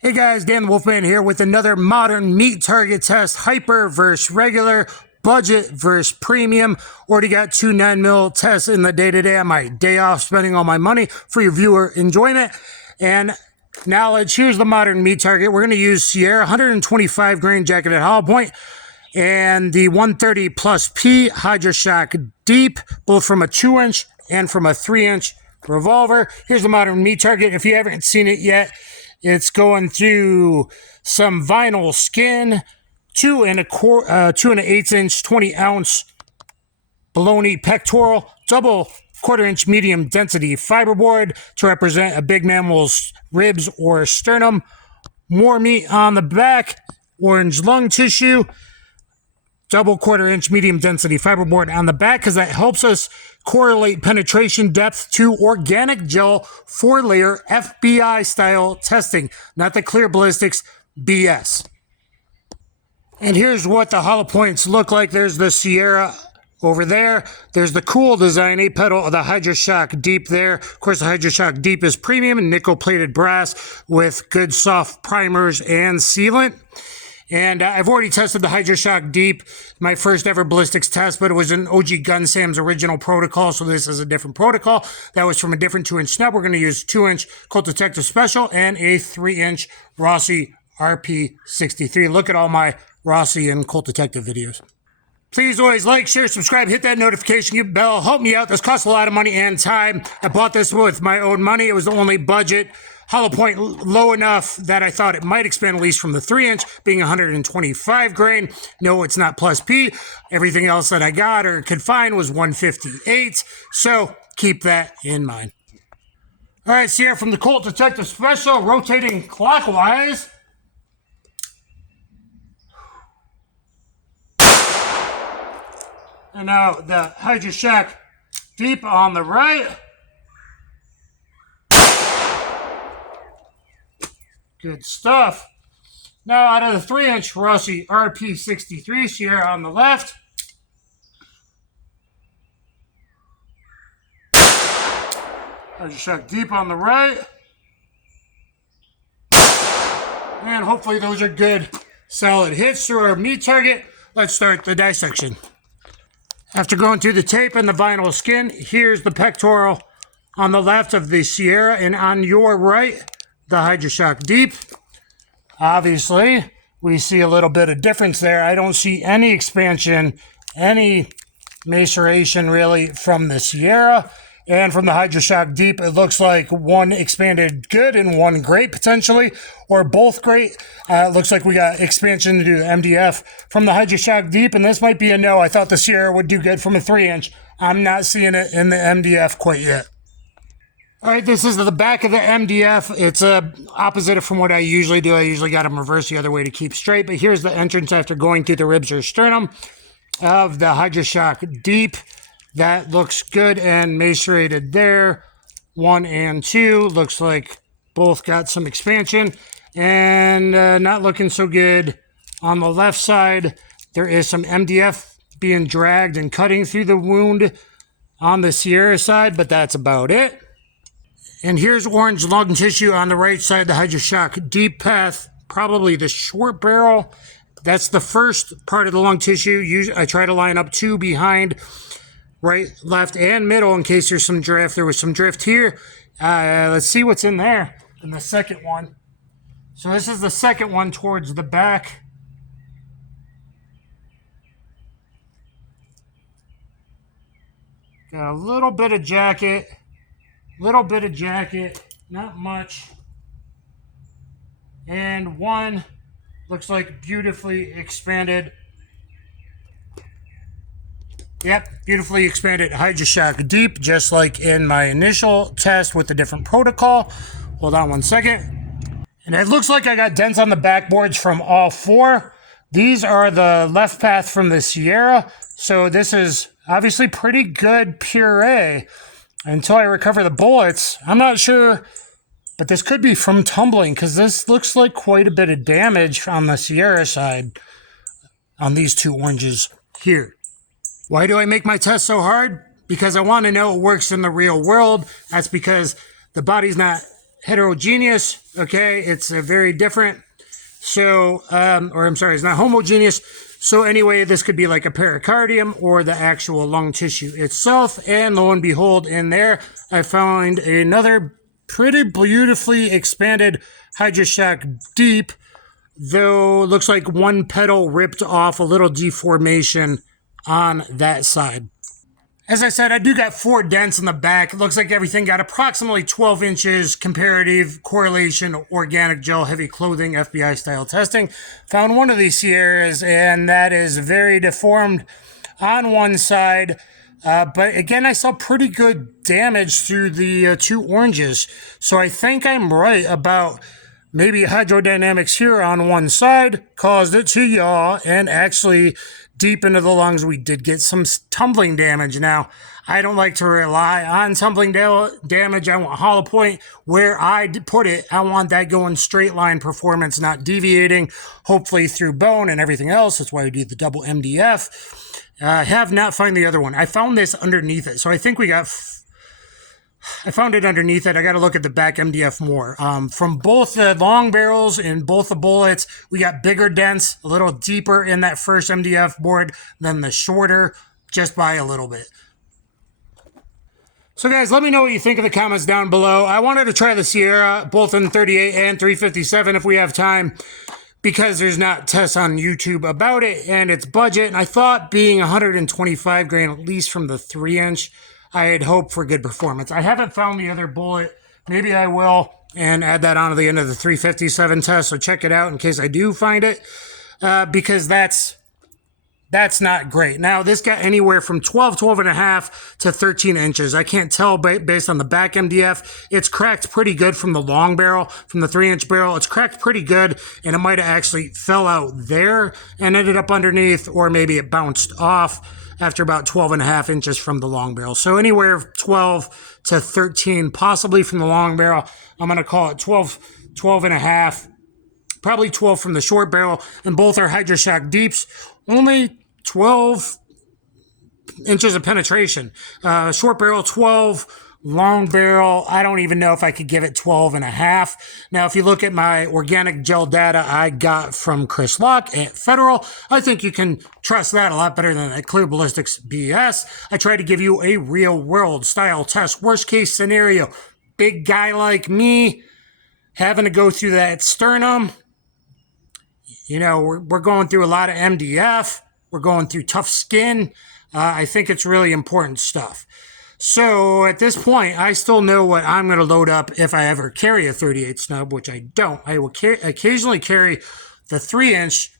Hey guys, Dan the Wolfman here with another modern meat target test. Hyper versus regular, budget versus premium. Already got 2 9mm tests in the day today on my day off, spending all my money for your viewer enjoyment and knowledge. Here's the modern meat target. We're going to use Sierra 125 grain jacketed Hollowpoint and the 130 plus P Hydrashok Deep, both from a 2-inch and from a 3-inch revolver. Here's the modern meat target. If you haven't seen it yet, it's going through some vinyl skin, 2 1/8 inch, 20 ounce bologna pectoral, double 1/4 inch medium density fiberboard to represent a big mammal's ribs or sternum. More meat on the back, orange lung tissue, double 1/4 inch medium density fiberboard on the back because that helps us correlate penetration depth to organic gel 4-layer FBI style testing, not the clear ballistics BS. And here's what the Hollowpoints look like. There's the Sierra over there. There's the cool design 8-pedal of the Hydrashok Deep there. Of course, the Hydrashok Deep is premium and nickel-plated brass with good soft primers and sealant. And I've already tested the Hydrashok Deep, my first ever ballistics test, but it was an OG Gun Sam's original protocol, so this is a different protocol. That was from a different 2-inch snub. We're going to use 2-inch Colt Detective Special and a 3-inch Rossi RP63. Look at all my Rossi and Colt Detective videos. Please always like, share, subscribe, hit that notification bell. Help me out. This costs a lot of money and time. I bought this with my own money. It was the only budget Hollowpoint low enough that I thought it might expand at least from the 3-inch, being 125 grain. No, it's not plus P. Everything else that I got or could find was 158. So keep that in mind. All right, Sierra from the Colt Detective Special, rotating clockwise. And now the Hydrashok Deep on the right. Good stuff. Now out of the 3-inch Rossi RP63 Sierra on the left. Hydrashok Deep on the right. And hopefully those are good solid hits through our meat target. Let's start the dissection. After going through the tape and the vinyl skin, here's the pectoral on the left of the Sierra, and on your right, the Hydrashok Deep. Obviously, we see a little bit of difference there. I don't see any expansion, any maceration really from the Sierra. And from the Hydrashok Deep, it looks like one expanded good and one great potentially, or both great. It looks like we got expansion to do the MDF from the Hydrashok Deep, and this might be a no. I thought the Sierra would do good from a 3-inch. I'm not seeing it in the MDF quite yet. All right, this is the back of the MDF. It's opposite from what I usually do. I usually got them reversed the other way to keep straight, but here's the entrance after going through the ribs or sternum of the Hydrashok Deep. That looks good and macerated there. 1 and 2 looks like both got some expansion, and not looking so good on the left side. There is some MDF being dragged and cutting through the wound on the Sierra side, but that's about it. And here's orange lung tissue on the right side, the Hydrashok Deep path, probably the short barrel. That's the first part of the lung tissue. Usually, I try to line up 2 behind, right, left, and middle in case there's some drift. There was some drift here. Let's see what's in there in the second one. So this is the second one towards the back. Got a little bit of jacket. Not much. And one looks like beautifully expanded. Yep, beautifully expanded Hydrashok Deep, just like in my initial test with a different protocol. Hold on one second. And it looks like I got dents on the backboards from all 4. These are the left path from the Sierra. So this is obviously pretty good puree. Until I recover the bullets, I'm not sure, but this could be from tumbling because this looks like quite a bit of damage on the Sierra side on these 2 oranges here. Why do I make my test so hard? Because I want to know it works in the real world. That's because the body's not heterogeneous, okay? It's very different. So, or I'm sorry, it's not homogeneous. So anyway, this could be like a pericardium or the actual lung tissue itself. And lo and behold, in there, I found another pretty beautifully expanded Hydrashok Deep, though it looks like one petal ripped off, a little deformation on that side. As I said, I do got 4 dents in the back. It looks like everything got approximately 12 inches comparative correlation organic gel heavy clothing FBI style testing. Found one of these Sierras and that is very deformed on one side. But again, I saw pretty good damage through the 2 oranges. So I think I'm right about maybe hydrodynamics here on one side caused it to yaw, and actually deep into the lungs we did get some tumbling damage. Now, I don't like to rely on tumbling damage. I want Hollowpoint where I put it. I want that going straight line performance, not deviating, hopefully through bone and everything else. That's why we do the double MDF. I have not found the other one. I found this underneath it. So I think we got... I found it underneath it. I got to look at the back MDF more. From both the long barrels and both the bullets, we got bigger dents, a little deeper in that first MDF board than the shorter, just by a little bit. So guys, let me know what you think in the comments down below. I wanted to try the Sierra, both in 38 and 357 if we have time, because there's not tests on YouTube about it, and it's budget. And I thought being 125 grain, at least from the 3-inch, I had hoped for good performance. I haven't found the other bullet. Maybe I will and add that on to the end of the 357 test. So check it out in case I do find it, because that's not great. Now, this got anywhere from 12 and a half to 13 inches. I can't tell based on the back MDF. It's cracked pretty good from the long barrel, from the 3-inch barrel. It's cracked pretty good, and it might have actually fell out there and ended up underneath, or maybe it bounced off after about 12 and a half inches from the long barrel. So anywhere 12 to 13, possibly from the long barrel. I'm going to call it 12 and a half, probably 12 from the short barrel, and both are Hydrashok Deeps. Only 12 inches of penetration. Short barrel 12, long barrel, I don't even know if I could give it 12 and a half. Now, if you look at my organic gel data I got from Chris Locke at Federal, I think you can trust that a lot better than that Clear Ballistics BS. I try to give you a real world style test. Worst case scenario, big guy like me having to go through that sternum. You know, we're going through a lot of MDF. We're going through tough skin. I think it's really important stuff. So at this point, I still know what I'm going to load up if I ever carry a 38 snub, which I don't. I will occasionally carry the 3-inch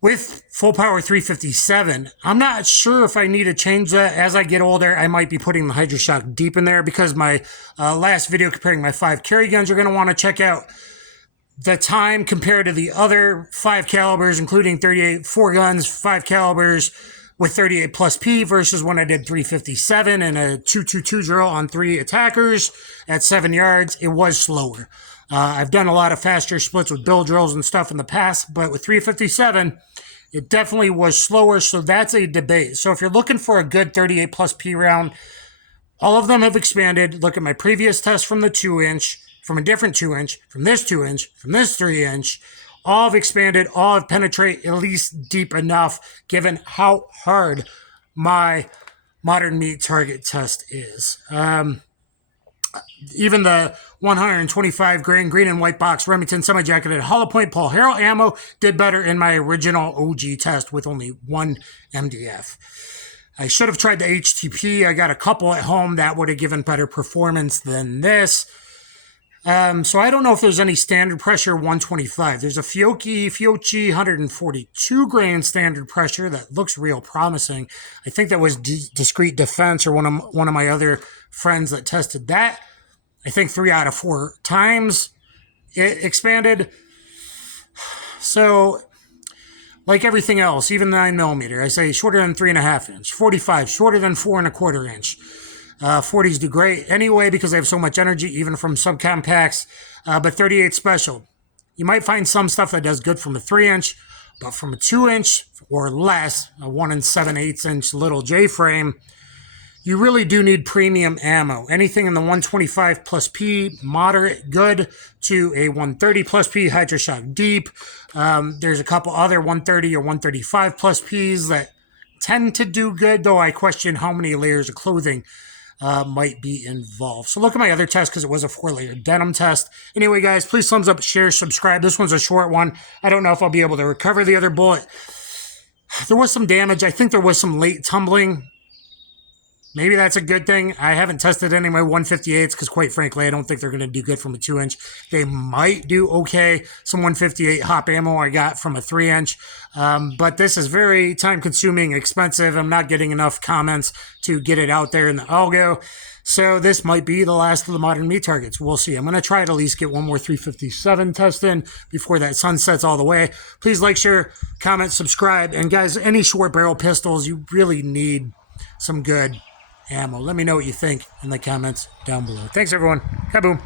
with full power 357. I'm not sure if I need to change that. As I get older, I might be putting the Hydrashok Deep in there, because my last video comparing my 5 carry guns, you're going to want to check out the time compared to the other 5 calibers, including 38 4-guns, 5 calibers, with 38 plus P versus when I did 357 and a 222 drill on 3 attackers at 7 yards. It was slower. I've done a lot of faster splits with bill drills and stuff in the past, but with 357, it definitely was slower. So that's a debate. So if you're looking for a good 38 plus P round, all of them have expanded. Look at my previous test from the 2-inch, from a different 2-inch, from this 2-inch, from this 3-inch. All have expanded, all have penetrated at least deep enough, given how hard my modern meat target test is. Even the 125 grain green and white box Remington semi-jacketed Hollowpoint Paul Harrell ammo did better in my original OG test with only 1 MDF. I should have tried the HTP. I got a couple at home that would have given better performance than this. So I don't know if there's any standard pressure 125. There's a Fiocchi 142 grain standard pressure that looks real promising. I think that was Discreet Defense or one of my other friends that tested that. I think 3 out of 4 times it expanded. So like everything else, even 9mm, I say shorter than 3.5 inch. 45 shorter than 4.25 inch. 40s do great anyway because they have so much energy, even from subcompacts. But 38 special. You might find some stuff that does good from a 3-inch, but from a 2-inch or less, a 1 7/8 inch little jframe, you really do need premium ammo. Anything in the 125 plus P, moderate, good, to a 130 plus P, Hydrashok Deep. There's a couple other 130 or 135 plus Ps that tend to do good, though I question how many layers of clothing might be involved. So look at my other test because it was a 4-layer denim test. Anyway, guys, please thumbs up, share, subscribe. This one's a short one. I don't know if I'll be able to recover the other bullet. There was some damage. I think there was some late tumbling. Maybe that's a good thing. I haven't tested any of my 158s because, quite frankly, I don't think they're going to do good from a 2-inch. They might do okay. Some 158 hop ammo I got from a 3-inch. But this is very time-consuming, expensive. I'm not getting enough comments to get it out there in the algo. So this might be the last of the modern meat targets. We'll see. I'm going to try to at least get one more 357 test in before that sun sets all the way. Please like, share, comment, subscribe. And, guys, any short barrel pistols, you really need some good ammo. Let me know what you think in the comments down below. Thanks, everyone. Kaboom.